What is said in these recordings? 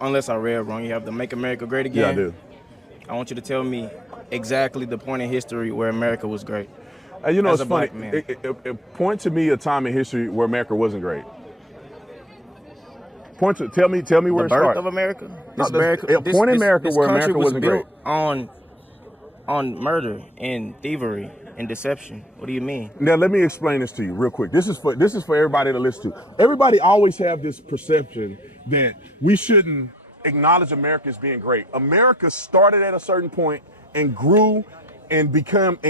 unless I read wrong, you have the Make America Great Again. Yeah, I do. I want you to tell me exactly the point in history where America was great. You know, As it's a funny. black man. Point to me a time in history where America wasn't great. Tell me where it The birth started. of America. Point in America where America wasn't great. On murder and thievery and deception. What do you mean? Now let me explain this to you real quick. This is for everybody to listen to. Everybody always have this perception that we shouldn't acknowledge America as being great. America started at a certain point and grew and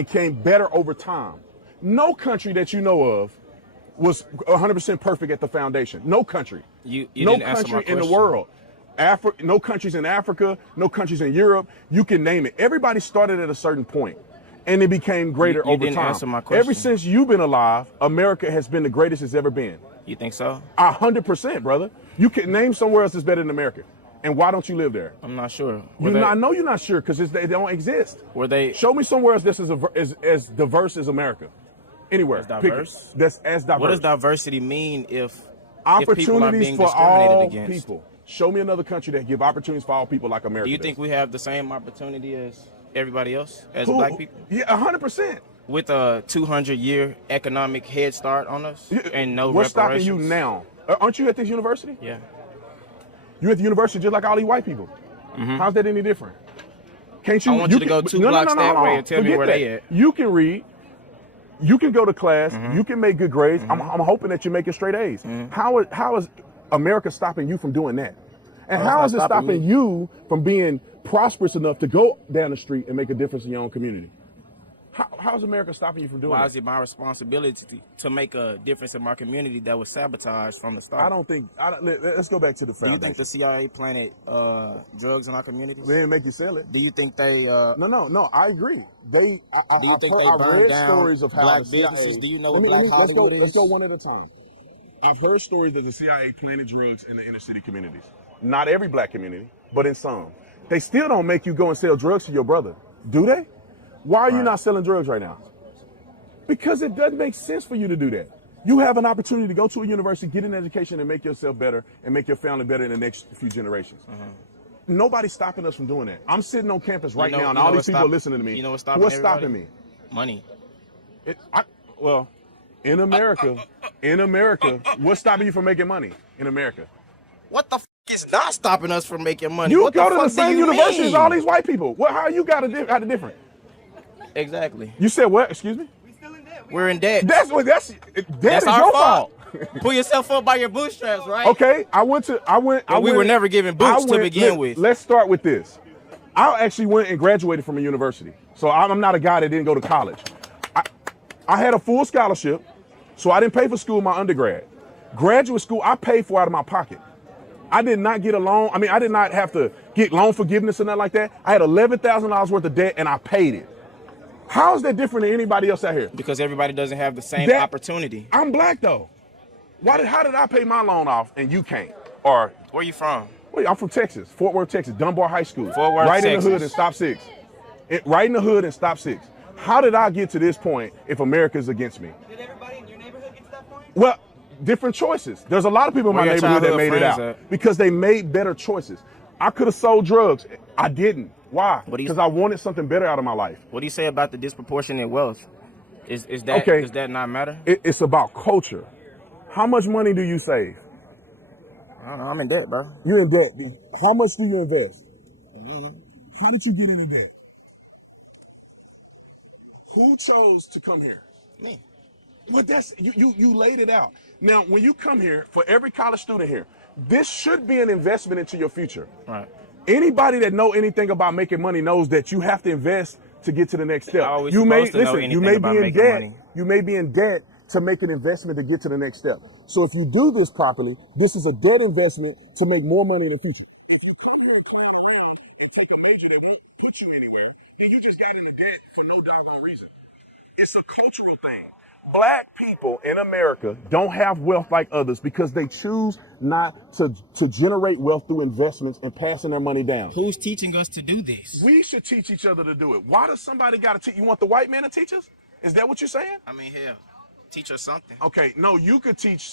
came better over time. No country that you know of was 100% perfect at the foundation. No country. You no didn't answer my country in the question. world. No countries in Africa, no countries in Europe. You can name it. Everybody started at a certain point, and it became greater You over didn't time. answer my question. Ever since you've been alive, America has been the greatest it's ever been. You think so? 100%, brother. You can name somewhere else that's better than America. And why don't you live there? I'm not sure. I know you're not sure because they don't exist. Show me somewhere else that's as diverse as America. Anywhere. As diverse? That's as diverse. What does diversity mean if opportunities people are being for discriminated all against? people? Show me another country that give opportunities for all people like America. Do you does. think we have the same opportunity as everybody else, as black people? Yeah, 100%. With a 200-year economic head start on us and no What's reparations? stopping you now? Aren't you at this university? Yeah. You're at the university just like all these white people. How's that any different? Can't you? I want you to go two blocks that way and tell me where they at. You can read. You can go to class. You can make good grades. I'm hoping that you're making straight A's. How is America stopping you from doing that? And how is it stopping you from being prosperous enough to go down the street and make a difference in your own community? How is America stopping you from doing that? Why is it my responsibility to make a difference in my community that was sabotaged from the start? Let's go back to the foundation. Do you think the CIA planted drugs in our communities? They didn't make you sell it. Do you think they? No. I agree. Do you think they burned down stories of how black the CIA, businesses? Do you know what Black Hollywood is? Let's go one at a time. I've heard stories that the CIA planted drugs in the inner city communities. Not every black community, but in some. They still don't make you go and sell drugs to your brother, do they? Why are you not selling drugs right now? Because it doesn't make sense for you to do that. You have an opportunity to go to a university, get an education, and make yourself better and make your family better in the next few generations. Nobody's stopping us from doing that. I'm sitting on campus right now, and all these people are listening to me. You know what's stopping What's stopping me? Money. In America, what's stopping you from making money in America? What the f is not stopping us from making money? You what go the to the fuck same do you university mean? as all these white people. How you got a different? Exactly. You said what? Excuse me? We're in debt. That's our your fault. Pull yourself up by your bootstraps, right? Okay, we were never given boots to begin with. Let's start with this. I actually went and graduated from a university. So I'm not a guy that didn't go to college. I had a full scholarship, so I didn't pay for school in my undergrad. Graduate school, I paid for out of my pocket. I did not get a loan. I mean, I did not have to get loan forgiveness or nothing like that. I had $11,000 worth of debt and I paid it. How is that different than anybody else out here? Because everybody doesn't have the same opportunity. I'm black though. How did I pay my loan off and you can't? Or where you from? I'm from Texas, Fort Worth, Texas, Dunbar High School. Fort Worth, right Texas. in the hood and stop 6. Right in the hood and stop 6. How did I get to this point if America's against me? Did everybody in your neighborhood get to that point? Well, different choices. There's a lot of people in my neighborhood that made it out because they made better choices. I could have sold drugs. I didn't. Why? Because I wanted something better out of my life. What do you say about the disproportionate wealth? Is that okay? Does that not matter? It's about culture. How much money do you save? I don't know. I'm in debt, bro. You're in debt. How much do you invest? How did you get into debt? Who chose to come here? Me. Well, that's you laid it out. Now, when you come here, for every college student here, this should be an investment into your future. Right. Anybody that know anything about making money knows that you have to invest to get to the next step. You may be in debt to make an investment to get to the next step. So if you do this properly, this is a debt investment to make more money in the future. If you come here and clown around and take a major that won't put you anywhere, then you just got into debt for no doggone reason. It's a cultural thing. Black people in America don't have wealth like others because they choose not to generate wealth through investments and passing their money down. Who's teaching us to do this? We should teach each other to do it. Why does somebody got to teach? You want the white man to teach us? Is that what you're saying? I mean, hell, Teach us something. Okay, no, you could teach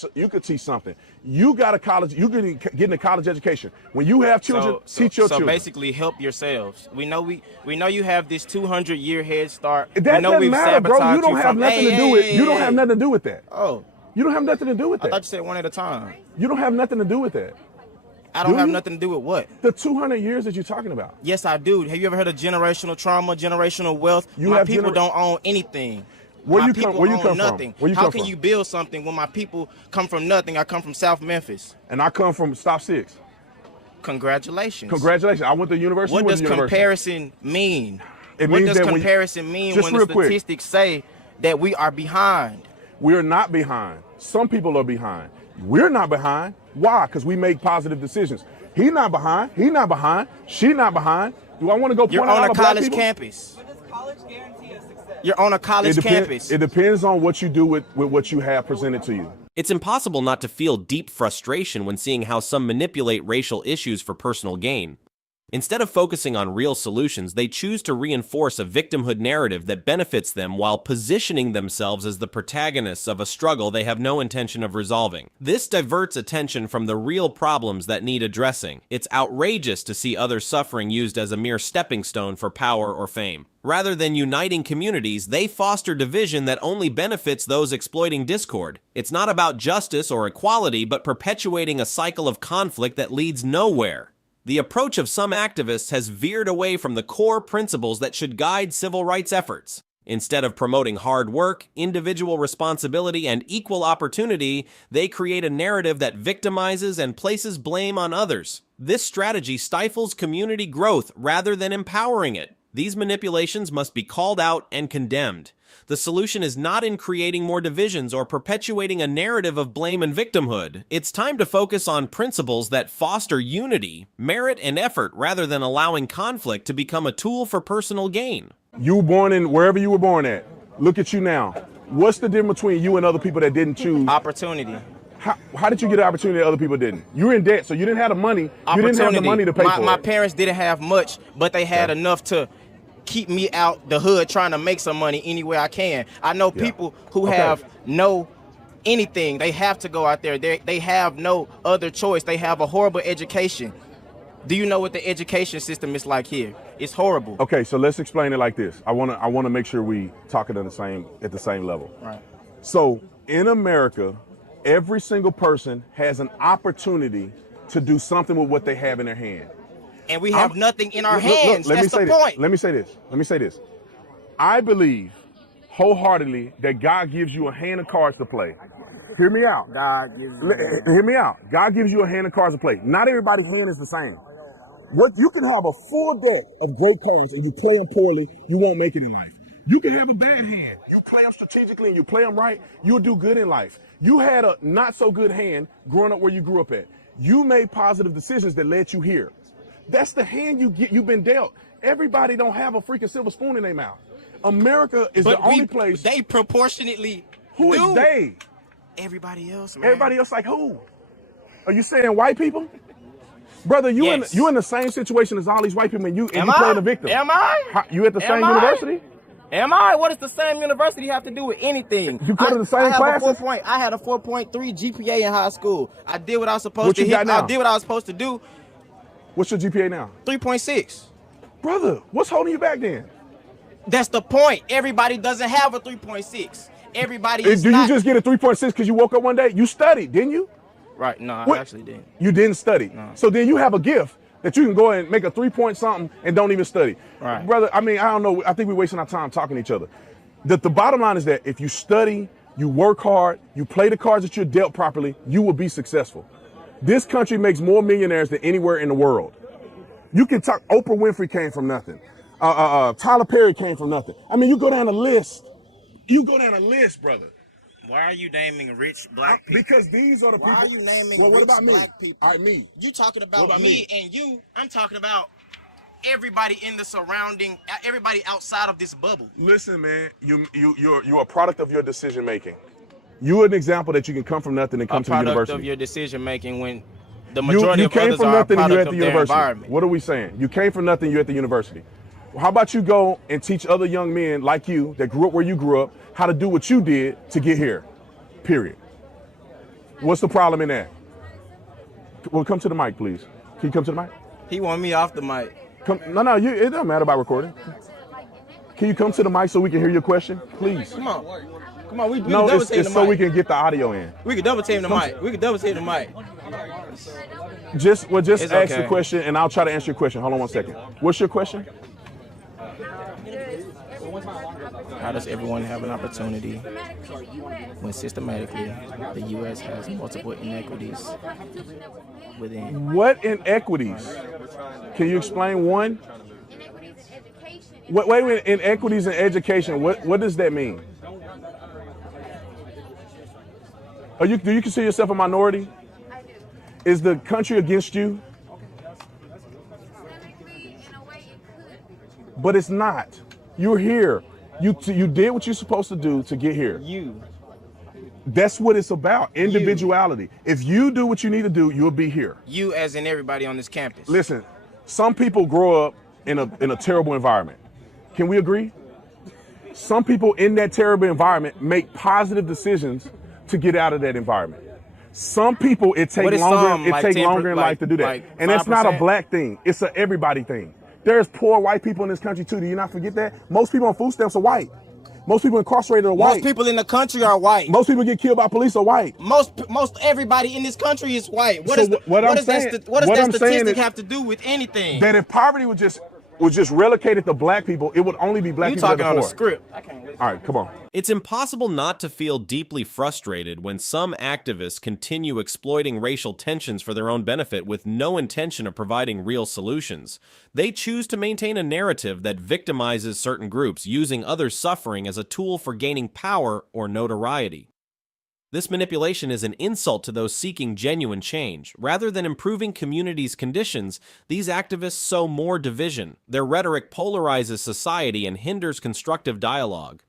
something. You got a college, you can get a college education. When you have children, teach your so children. basically help yourselves. We know you have this 200-year head start. That we know doesn't we've matter, bro. sabotaged You don't have nothing to do with. You don't have nothing to do with that. Oh, you don't have nothing to do with I that. thought you said one at a time. You don't have nothing to do with that. I don't have nothing to do with what? The 200 years that you're talking about. Yes, I do. Have you ever heard of generational trauma, generational wealth? My people don't own anything. Where my you people come? Where you own come nothing. from? Where you How come can from? you build something when my people come from nothing? I come from South Memphis. And I come from Stop 6. Congratulations. Congratulations. I went to university. What does comparison mean? It what means does that comparison mean just when the statistics say that we are behind? We're not behind. Some people are behind. We're not behind. Why? Because we make positive decisions. He's not behind. He's not behind. She's not behind. Do I want to go point You're out on a all the black college people? campus. But does college guarantee us success? You're on a college campus. It depends on what you do with what you have presented to you. It's impossible not to feel deep frustration when seeing how some manipulate racial issues for personal gain. Instead of focusing on real solutions, they choose to reinforce a victimhood narrative that benefits them while positioning themselves as the protagonists of a struggle they have no intention of resolving. This diverts attention from the real problems that need addressing. It's outrageous to see other suffering used as a mere stepping stone for power or fame. Rather than uniting communities, they foster division that only benefits those exploiting discord. It's not about justice or equality, but perpetuating a cycle of conflict that leads nowhere. The approach of some activists has veered away from the core principles that should guide civil rights efforts. Instead of promoting hard work, individual responsibility, and equal opportunity, they create a narrative that victimizes and places blame on others. This strategy stifles community growth rather than empowering it. These manipulations must be called out and condemned. The solution is not in creating more divisions or perpetuating a narrative of blame and victimhood. It's time to focus on principles that foster unity, merit, and effort rather than allowing conflict to become a tool for personal gain. You were born in wherever you were born at. Look at you now. What's the difference between you and other people that didn't choose? Opportunity. How did you get an opportunity that other people didn't? You were in debt, so you didn't have the money. You didn't have the money to pay for it. My parents didn't have much, but they had enough to keep me out the hood trying to make some money any way I can. I know people who have no anything. They have to go out there. They have no other choice. They have a horrible education. Do you know what the education system is like here? It's horrible. Okay, so let's explain it like this. I wanna make sure we talk it at the same level. Right. So in America, every single person has an opportunity to do something with what they have in their hand. And we have nothing in our hands. That's the point. Let me say this. I believe wholeheartedly that God gives you a hand of cards to play. Hear me out. Hear me out. God gives you a hand of cards to play. Not everybody's hand is the same. What you can have a full deck of great cards and you play them poorly, you won't make it in life. You can have a bad hand. You play them strategically and you play them right, you'll do good in life. You had a not so good hand growing up where you grew up at. You made positive decisions that led you here. That's the hand you've been dealt. Everybody don't have a freaking silver spoon in their mouth. America is the only place. They proportionately Who is they? Everybody else, man. Everybody else like who? Are you saying white people? Brother, you in the same situation as all these white people and you play the victim. Am I? You at the same university? Am I? What does the same university have to do with anything? You go to the same classes? I had a 4.3 GPA in high school. I did what I was supposed to What you got now? I did what I was supposed to do. What's your GPA now? 3.6. Brother, what's holding you back then? That's the point. Everybody doesn't have a 3.6. Everybody is Did not. you just get a 3.6 because you woke up one day? You studied, didn't you? Right. No, I actually didn't. You didn't study. No. So then you have a gift that you can go and make a 3-point something and don't even study. Right. Brother, I mean, I don't know. I think we're wasting our time talking to each other. The bottom line is that if you study, you work hard, you play the cards that you're dealt properly, you will be successful. This country makes more millionaires than anywhere in the world. You can talk, Oprah Winfrey came from nothing. Tyler Perry came from nothing. I mean, you go down a list. You go down a list, brother. Why are you naming rich black people? Because these are the people. Why are you naming what rich about me? black people? All right, me. You talking about about me and you. I'm talking about everybody in the surrounding, everybody outside of this bubble. Listen, man, you're a product of your decision making. You're an example that you can come from nothing and come to the university. A product of your decision making when the majority you of came others from are a nothing and you're product at of the their university. environment. What are we saying? You came from nothing, you're at the university. How about you go and teach other young men like you that grew up where you grew up how to do what you did to get here, period. What's the problem in that? Well, come to the mic, please. Can you come to the mic? He want me off the mic. No, it doesn't matter about recording. Can you come to the mic so we can hear your question, please? Come on. We no, double it's team the so mic. we can get the audio in. We can double team the mic. We can double team the mic. Just It's ask okay. the question, and I'll try to answer your question. Hold on 1 second. What's your question? How does everyone have an opportunity when systematically the U.S. has multiple inequities within? What inequities? Can you explain one? Inequities in education. Wait a minute. Inequities in education. What does that mean? Do you consider yourself a minority? I do. Is the country against you? Systemically, in a way, it could. But it's not. You're here. You did what you're supposed to do to get here. You. That's what it's about. Individuality. If you do what you need to do, you'll be here. You as in everybody on this campus. Listen, some people grow up in a terrible environment. Can we agree? Some people in that terrible environment make positive decisions to get out of that environment. Some people it takes longer in life to do that. Like and it's not a 5%? black thing. It's a everybody thing. There's poor white people in this country too. Do you not forget that? Most people on food stamps are white. Most people incarcerated are white. Most people in the country are white. Most people get killed by police are white. Most everybody in this country is white. What So does what I'm that saying statistic is have to do with anything? That if poverty was just relegated to black people, it would only be black You people talking that are on a poor. script. All right, come on. It's impossible not to feel deeply frustrated when some activists continue exploiting racial tensions for their own benefit with no intention of providing real solutions. They choose to maintain a narrative that victimizes certain groups, using others' suffering as a tool for gaining power or notoriety. This manipulation is an insult to those seeking genuine change. Rather than improving communities' conditions, these activists sow more division. Their rhetoric polarizes society and hinders constructive dialogue.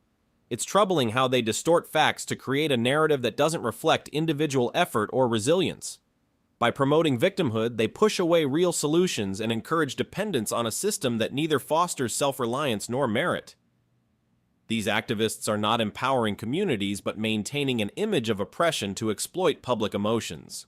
It's troubling how they distort facts to create a narrative that doesn't reflect individual effort or resilience. By promoting victimhood, they push away real solutions and encourage dependence on a system that neither fosters self-reliance nor merit. These activists are not empowering communities but maintaining an image of oppression to exploit public emotions.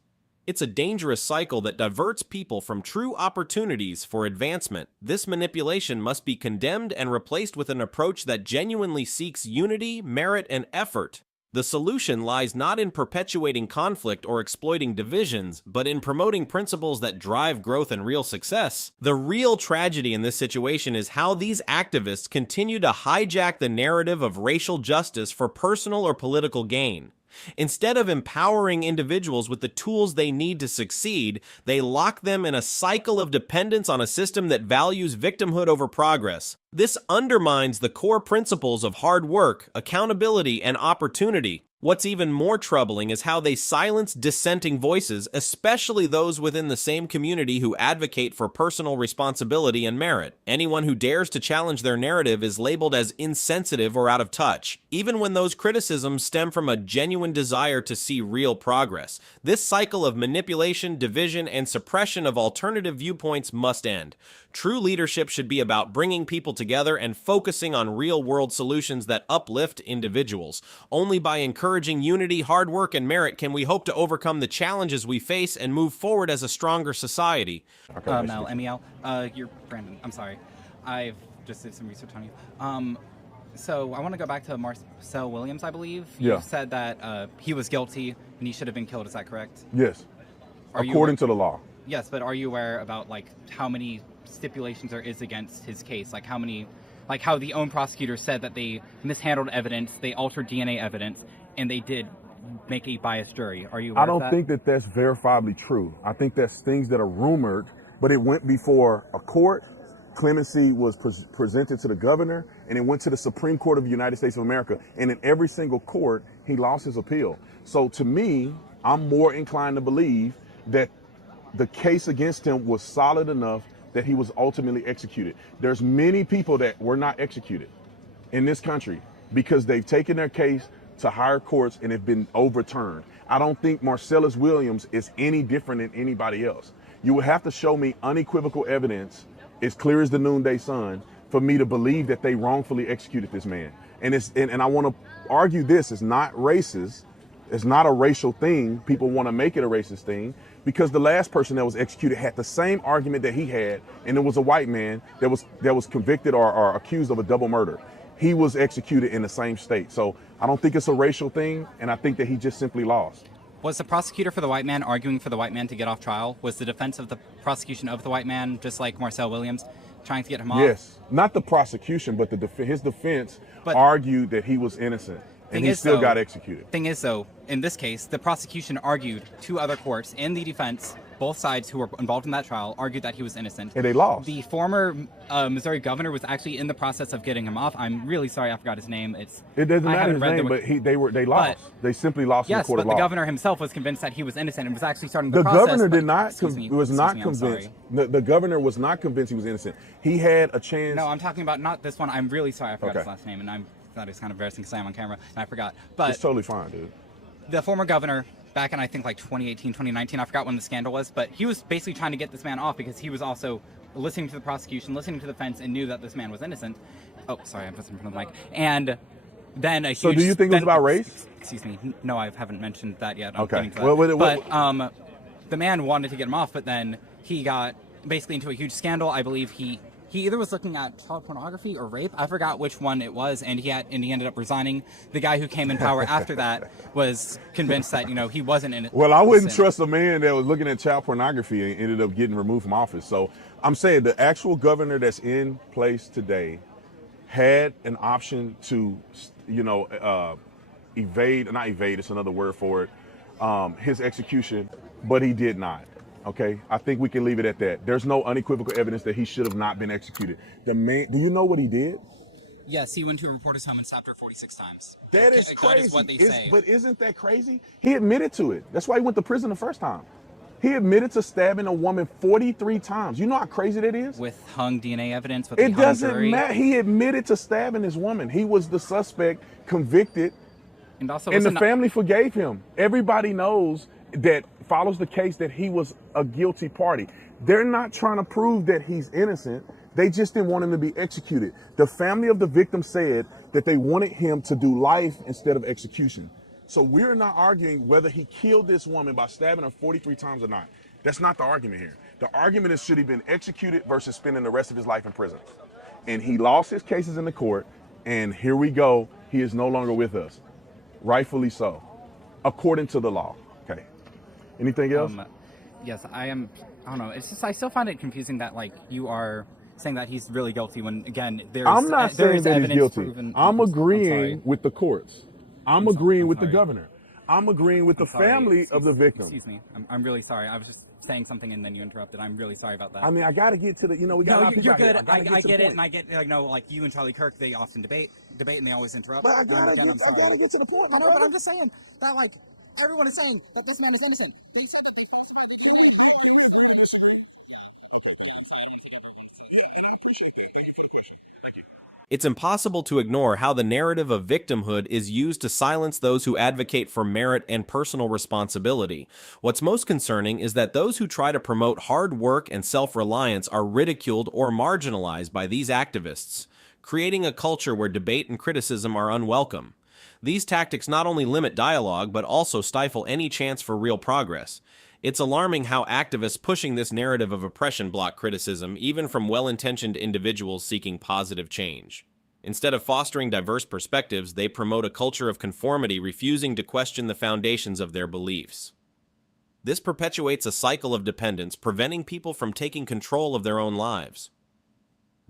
It's a dangerous cycle that diverts people from true opportunities for advancement. This manipulation must be condemned and replaced with an approach that genuinely seeks unity, merit, and effort. The solution lies not in perpetuating conflict or exploiting divisions, but in promoting principles that drive growth and real success. The real tragedy in this situation is how these activists continue to hijack the narrative of racial justice for personal or political gain. Instead of empowering individuals with the tools they need to succeed, they lock them in a cycle of dependence on a system that values victimhood over progress. This undermines the core principles of hard work, accountability, and opportunity. What's even more troubling is how they silence dissenting voices, especially those within the same community who advocate for personal responsibility and merit. Anyone who dares to challenge their narrative is labeled as insensitive or out of touch, even when those criticisms stem from a genuine desire to see real progress. This cycle of manipulation, division, and suppression of alternative viewpoints must end. True leadership should be about bringing people together and focusing on real-world solutions that uplift individuals. Only by encouraging unity, hard work, and merit can we hope to overcome the challenges we face and move forward as a stronger society. Mel, Emiel, you're Brandon. I'm sorry. I've just did some research on you. So I want to go back to Marcel Williams, I believe. Yeah. You said that he was guilty and he should have been killed. Is that correct? Yes. According to the law. Yes, but are you aware about like how many stipulations there is against his case? Like how the own prosecutor said that they mishandled evidence, they altered DNA evidence, and they did make a biased jury. Are you aware I don't of that? think that that's verifiably true. I think that's things that are rumored, but it went before a court. Clemency was presented to the governor, and it went to the Supreme Court of the United States of America. And in every single court, he lost his appeal. So to me, I'm more inclined to believe that the case against him was solid enough that he was ultimately executed. There's many people that were not executed in this country because they've taken their case to higher courts and have been overturned. I don't think Marcellus Williams is any different than anybody else. You would have to show me unequivocal evidence, as clear as the noonday sun, for me to believe that they wrongfully executed this man. And I want to argue this is not racist. It's not a racial thing. People want to make it a racist thing because the last person that was executed had the same argument that he had, and it was a white man that was convicted or accused of a double murder. He was executed in the same state. So I don't think it's a racial thing, and I think that he just simply lost. Was the prosecutor for the white man arguing for the white man to get off trial? Was the defense of the prosecution of the white man, just like Marcel Williams, trying to get him off? Yes, not the prosecution, but his defense argued that he was innocent, and he still got executed. Thing is, though, in this case, the prosecution argued to other courts, and the defense, both sides who were involved in that trial, argued that he was innocent. And they lost. The former Missouri governor was actually in the process of getting him off. I'm really sorry, I forgot his name. It doesn't matter his name, but they lost. They simply lost in the court of law. Yes, but the governor himself was convinced that he was innocent and was actually starting the process. Governor was not convinced. The governor was not convinced he was innocent. He had a chance. No, I'm talking about not this one. I'm really sorry, I forgot his last name, and that is kind of embarrassing because I'm on camera and I forgot. But it's totally fine, dude. The former governor, back in I think like 2018, 2019, I forgot when the scandal was, but he was basically trying to get this man off because he was also listening to the prosecution, listening to the defense, and knew that this man was innocent. Oh, sorry, I'm just in front of the mic. And then a huge... So do you think it was about race? Excuse me. No, I haven't mentioned that yet. I'm okay. But the man wanted to get him off, but then he got basically into a huge scandal. I believe he either was looking at child pornography or rape. I forgot which one it was, and he ended up resigning. The guy who came in power after that was convinced that he wasn't in it. Well, I wouldn't trust a man that was looking at child pornography and ended up getting removed from office. So I'm saying the actual governor that's in place today had an option to, evade, not evade, it's another word for it, his execution, but he did not. Okay, I think we can leave it at that. There's no unequivocal evidence that he should have not been executed. The man, do you know what he did? Yes, he went to a reporter's home and stopped her 46 times. That is crazy. That is what they say. But isn't that crazy? He admitted to it. That's why he went to prison the first time. He admitted to stabbing a woman 43 times. You know how crazy that is? With hung DNA evidence? With it doesn't matter. He admitted to stabbing this woman. He was the suspect, convicted, and the family forgave him. Everybody knows that follows the case that he was a guilty party. They're not trying to prove that he's innocent. They just didn't want him to be executed. The family of the victim said that they wanted him to do life instead of execution. So we're not arguing whether he killed this woman by stabbing her 43 times or not. That's not the argument here. The argument is, should he been executed versus spending the rest of his life in prison? And he lost his cases in the court, and here we go. He is no longer with us. Rightfully so, according to the law. Okay. Anything else? Yes, I don't know. It's just I still find it confusing that you are saying that he's really guilty when again I'm not saying that he's guilty. I'm agreeing with the courts. I'm agreeing with the governor. I'm agreeing with the family of the victim. Excuse me. I'm really sorry. I was just saying something and then you interrupted. I'm really sorry about that. I mean, I got to get to the, we got. No, you're good. I get it, and I get you and Charlie Kirk. They often debate, and they always interrupt. But I gotta get to the point. I know, but I'm just saying that everyone is saying that this man is innocent. They said that they falsified the DNA. We agree to disagree. Okay. Yeah, and I appreciate that. Thank you for the question. Thank you. It's impossible to ignore how the narrative of victimhood is used to silence those who advocate for merit and personal responsibility. What's most concerning is that those who try to promote hard work and self-reliance are ridiculed or marginalized by these activists, creating a culture where debate and criticism are unwelcome. These tactics not only limit dialogue, but also stifle any chance for real progress. It's alarming how activists pushing this narrative of oppression block criticism, even from well-intentioned individuals seeking positive change. Instead of fostering diverse perspectives, they promote a culture of conformity, refusing to question the foundations of their beliefs. This perpetuates a cycle of dependence, preventing people from taking control of their own lives.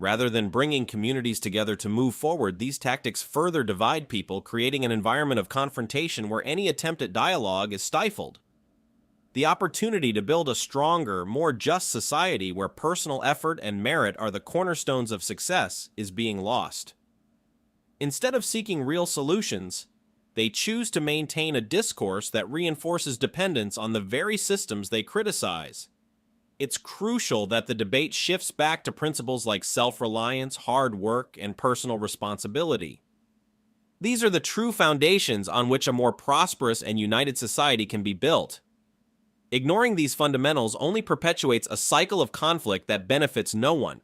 Rather than bringing communities together to move forward, these tactics further divide people, creating an environment of confrontation where any attempt at dialogue is stifled. The opportunity to build a stronger, more just society where personal effort and merit are the cornerstones of success is being lost. Instead of seeking real solutions, they choose to maintain a discourse that reinforces dependence on the very systems they criticize. It's crucial that the debate shifts back to principles like self-reliance, hard work, and personal responsibility. These are the true foundations on which a more prosperous and united society can be built. Ignoring these fundamentals only perpetuates a cycle of conflict that benefits no one.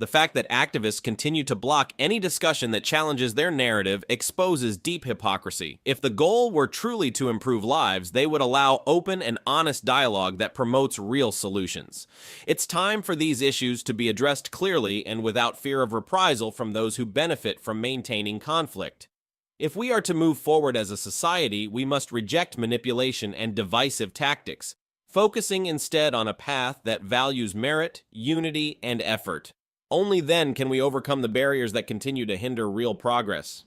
The fact that activists continue to block any discussion that challenges their narrative exposes deep hypocrisy. If the goal were truly to improve lives, they would allow open and honest dialogue that promotes real solutions. It's time for these issues to be addressed clearly and without fear of reprisal from those who benefit from maintaining conflict. If we are to move forward as a society, we must reject manipulation and divisive tactics, focusing instead on a path that values merit, unity, and effort. Only then can we overcome the barriers that continue to hinder real progress.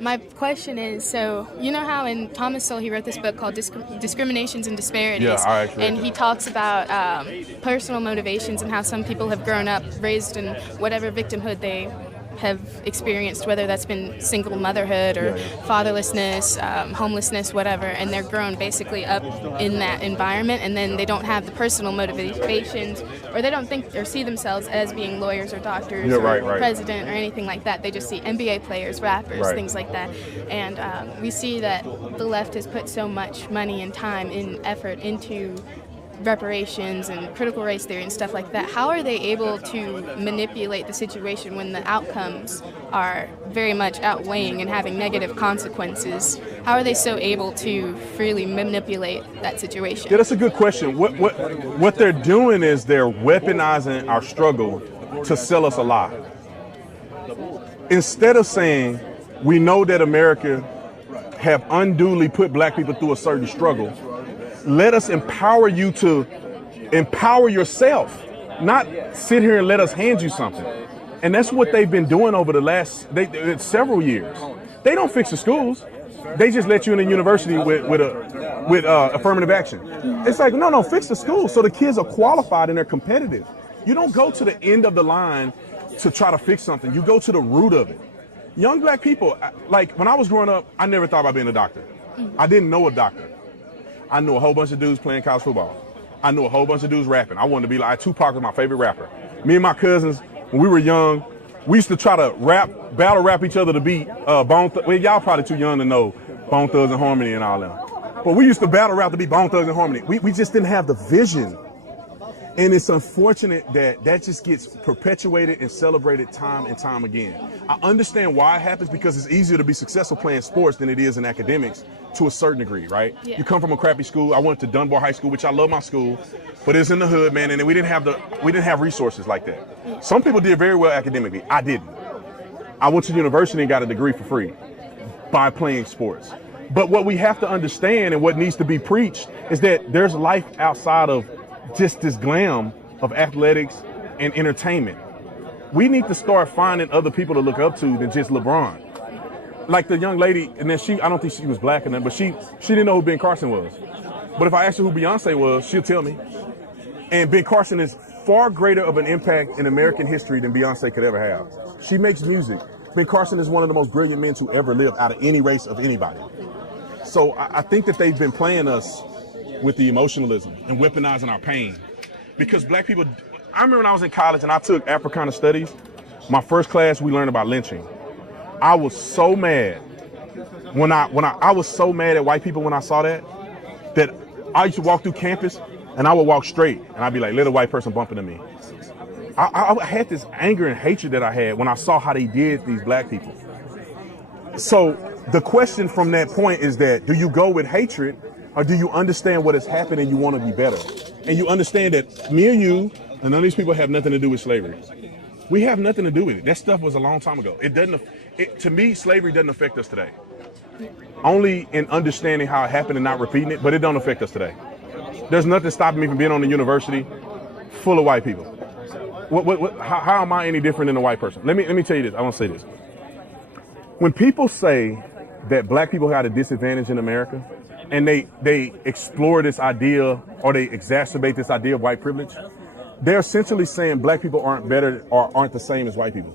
My question is, so you know how in Thomas Sowell he wrote this book called Discriminations and Disparities, and he talks about personal motivations and how some people have grown up raised in whatever victimhood they have experienced, whether that's been single motherhood or fatherlessness, homelessness, whatever, and they're grown basically up in that environment, and then they don't have the personal motivations, or they don't think or see themselves as being lawyers or doctors or president or anything like that. They just see NBA players, rappers, things like that. And we see that the left has put so much money and time and effort into reparations and critical race theory and stuff like that. How are they able to manipulate the situation when the outcomes are very much outweighing and having negative consequences? How are they so able to freely manipulate that situation? Yeah, that's a good question. What they're doing is they're weaponizing our struggle to sell us a lie. Instead of saying, we know that America have unduly put black people through a certain struggle, let us empower you to empower yourself, not sit here and let us hand you something. And that's what they've been doing over the last several years. They don't fix the schools. They just let you in a university with affirmative action. It's like, no, fix the schools so the kids are qualified and they're competitive. You don't go to the end of the line to try to fix something. You go to the root of it. Young black people, like when I was growing up, I never thought about being a doctor. I didn't know a doctor. I knew a whole bunch of dudes playing college football. I knew a whole bunch of dudes rapping. I wanted to be like Tupac was my favorite rapper. Me and my cousins, when we were young, we used to try to battle rap each other to beat Bone Thugs. Well, y'all probably too young to know Bone Thugs and Harmony and all that. But we used to battle rap to beat Bone Thugs and Harmony. We just didn't have the vision. And it's unfortunate that just gets perpetuated and celebrated time and time again. I understand why it happens, because it's easier to be successful playing sports than it is in academics to a certain degree, right? Yeah. You come from a crappy school. I went to Dunbar High School, which I love my school, but it's in the hood, man, and we didn't have resources like that. Some people did very well academically. I didn't. I went to university and got a degree for free by playing sports. But what we have to understand and what needs to be preached is that there's life outside of just this glam of athletics and entertainment. We need to start finding other people to look up to than just LeBron. Like the young lady, and then I don't think she was black enough, but she didn't know who Ben Carson was. But if I asked her who Beyonce was, she'll tell me. And Ben Carson is far greater of an impact in American history than Beyonce could ever have. She makes music. Ben Carson is one of the most brilliant men to ever live out of any race of anybody. So I think that they've been playing us with the emotionalism and weaponizing our pain. Because black people, I remember when I was in college and I took Africana Studies, my first class we learned about lynching. I was so mad I was so mad at white people when I saw that I used to walk through campus and I would walk straight and I'd be like, let a white person bump into me. I had this anger and hatred that I had when I saw how they did these black people. So the question from that point is that, do you go with hatred or do you understand what has happened and you want to be better? And you understand that me and you and none of these people have nothing to do with slavery. We have nothing to do with it. That stuff was a long time ago. To me, slavery doesn't affect us today. Only in understanding how it happened and not repeating it, but it don't affect us today. There's nothing stopping me from being on the university full of white people. How am I any different than a white person? Let me tell you this. I want to say this. When people say that black people got a disadvantage in America, and they explore this idea or they exacerbate this idea of white privilege, they're essentially saying black people aren't better or aren't the same as white people.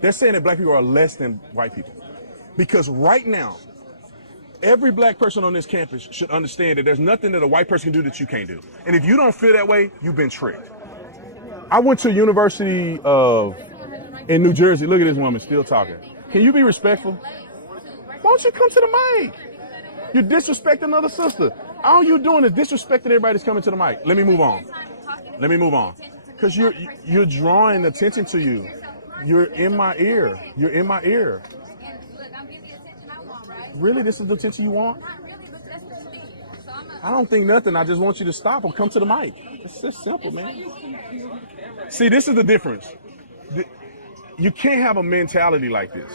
They're saying that black people are less than white people. Because right now, every black person on this campus should understand that there's nothing that a white person can do that you can't do. And if you don't feel that way, you've been tricked. I went to a university in New Jersey. Look at this woman still talking. Can you be respectful? Why don't you come to the mic? You're disrespecting another sister. All you're doing is disrespecting everybody that's coming to the mic. Let me move on. Because you're drawing attention to you. You're in my ear. You're in my ear. And look, I'm getting the attention I want, right? Really, this is the attention you want? Not really, but that's what you think. So I don't think nothing. I just want you to stop or come to the mic. It's just simple, man. See, this is the difference. You can't have a mentality like this.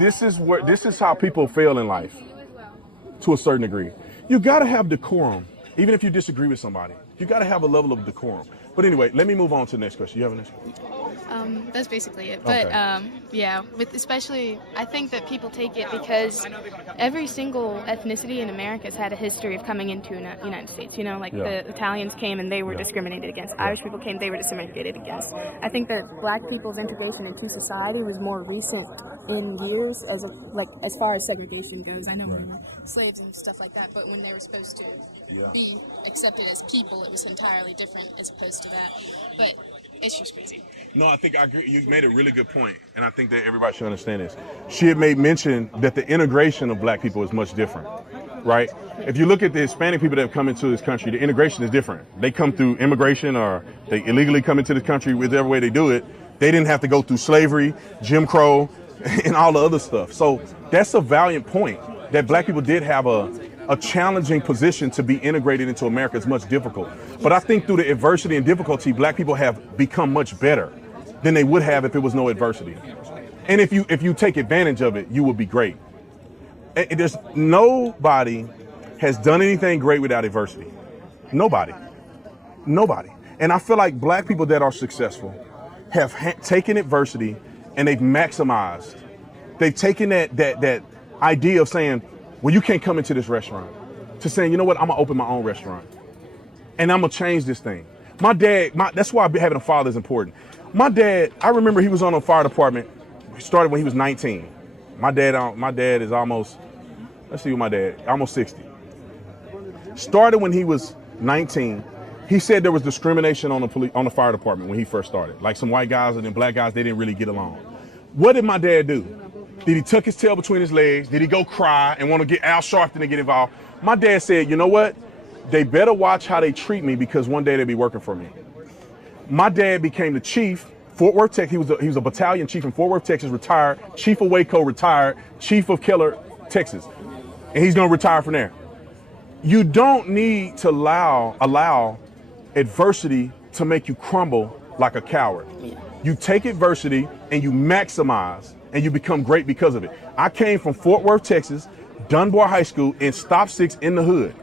This is how people fail in life to a certain degree. You got to have decorum, even if you disagree with somebody. You got to have a level of decorum. But anyway, let me move on to the next question. You have a next question? That's basically it. But Okay. yeah, with especially, I think that people take it because every single ethnicity in America has had a history of coming into the United States. You know, like Yeah. the Italians came and they were discriminated against. Irish people came, they were discriminated against. I think that black people's integration into society was more recent in years as far as segregation goes. I know we were slaves and stuff like that, but when they were supposed to be accepted as people, it was entirely different as opposed to that. But it's just crazy. No, I think I agree. You made a really good point, and I think that everybody should understand this. She had made mention that the integration of black people is much different, right? If you look at the Hispanic people that have come into this country, the integration is different. They come through immigration or they illegally come into this country, whichever way they do it. They didn't have to go through slavery, Jim Crow, and all the other stuff. So that's a valiant point, that black people did have a challenging position to be integrated into America. It's much difficult. But I think through the adversity and difficulty, black people have become much better than they would have if it was no adversity. And if you take advantage of it, you will be great. And there's nobody has done anything great without adversity. Nobody. And I feel like black people that are successful have taken adversity and they've maximized. They've taken that idea of saying, well, you can't come into this restaurant, to saying, you know what, I'm gonna open my own restaurant and I'm gonna change this thing. My dad, that's why having a father is important. My dad, I remember he was on a fire department. He started when he was 19. My dad is almost, almost 60. Started when he was 19. He said there was discrimination on the fire department when he first started. Like some white guys and then black guys, they didn't really get along. What did my dad do? Did he tuck his tail between his legs? Did he go cry and want to get Al Sharpton to get involved? My dad said, you know what? They better watch how they treat me because one day they'll be working for me. My dad became the chief, Fort Worth, Texas. He was a battalion chief in Fort Worth, Texas, retired. Chief of Waco, retired. Chief of Keller, Texas. And he's going to retire from there. You don't need to allow adversity to make you crumble like a coward. You take adversity and you maximize and you become great because of it. I came from Fort Worth, Texas, Dunbar High School, and Stop 6 in the hood.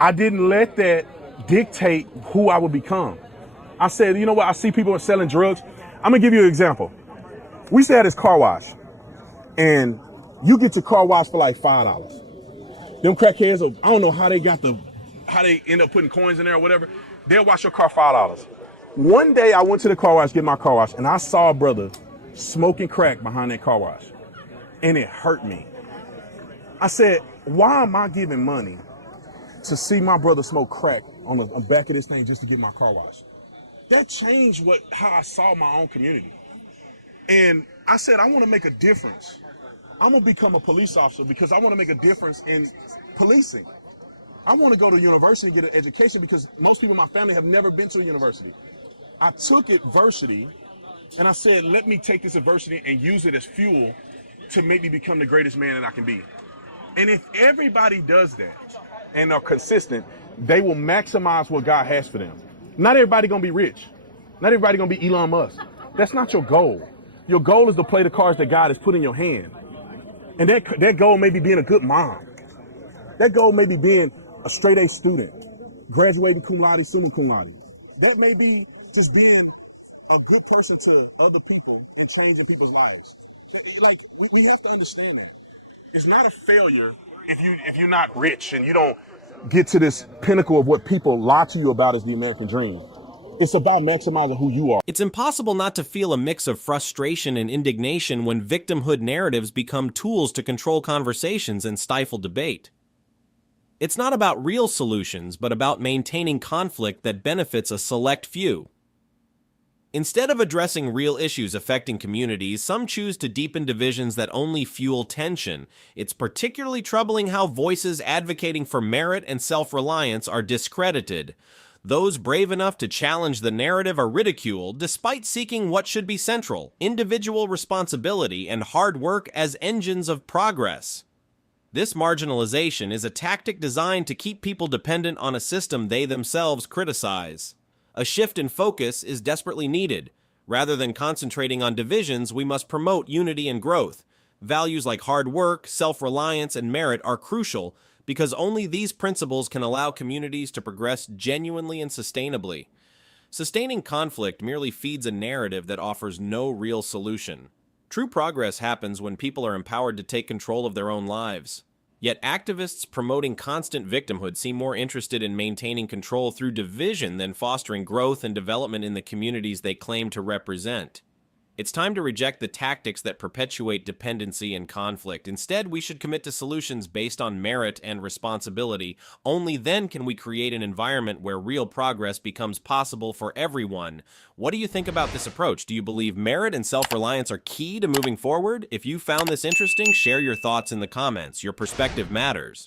I didn't let that dictate who I would become. I said, you know what? I see people selling drugs. I'm gonna give you an example. We used to have this car wash, and you get your car wash for like $5. Them crackheads, I don't know how they end up putting coins in there or whatever. They'll wash your car $5. One day I went to the car wash, get my car wash, and I saw a brother smoking crack behind that car wash, and it hurt me. I said, why am I giving money to see my brother smoke crack on the back of this thing just to get my car washed? That changed how I saw my own community. And I said, I want to make a difference. I'm going to become a police officer because I want to make a difference in policing. I want to go to university and get an education because most people in my family have never been to a university. I took adversity and I said, let me take this adversity and use it as fuel to make me become the greatest man that I can be. And if everybody does that and are consistent, they will maximize what God has for them. Not everybody gonna be rich. Not everybody gonna be Elon Musk. That's not your goal. Your goal is to play the cards that God has put in your hand. And that goal may be being a good mom. That goal may be being a straight A student, graduating cum laude, summa cum laude. That may be just being a good person to other people and changing people's lives. Like, we have to understand that. It's not a failure if you're not rich and you don't get to this pinnacle of what people lie to you about as the American dream. It's about maximizing who you are. It's impossible not to feel a mix of frustration and indignation when victimhood narratives become tools to control conversations and stifle debate. It's not about real solutions, but about maintaining conflict that benefits a select few. Instead of addressing real issues affecting communities, some choose to deepen divisions that only fuel tension. It's particularly troubling how voices advocating for merit and self-reliance are discredited. Those brave enough to challenge the narrative are ridiculed despite seeking what should be central: individual responsibility and hard work as engines of progress. This marginalization is a tactic designed to keep people dependent on a system they themselves criticize. A shift in focus is desperately needed. Rather than concentrating on divisions, we must promote unity and growth. Values like hard work, self-reliance, and merit are crucial because only these principles can allow communities to progress genuinely and sustainably. Sustaining conflict merely feeds a narrative that offers no real solution. True progress happens when people are empowered to take control of their own lives. Yet activists promoting constant victimhood seem more interested in maintaining control through division than fostering growth and development in the communities they claim to represent. It's time to reject the tactics that perpetuate dependency and conflict. Instead, we should commit to solutions based on merit and responsibility. Only then can we create an environment where real progress becomes possible for everyone. What do you think about this approach? Do you believe merit and self-reliance are key to moving forward? If you found this interesting, share your thoughts in the comments. Your perspective matters.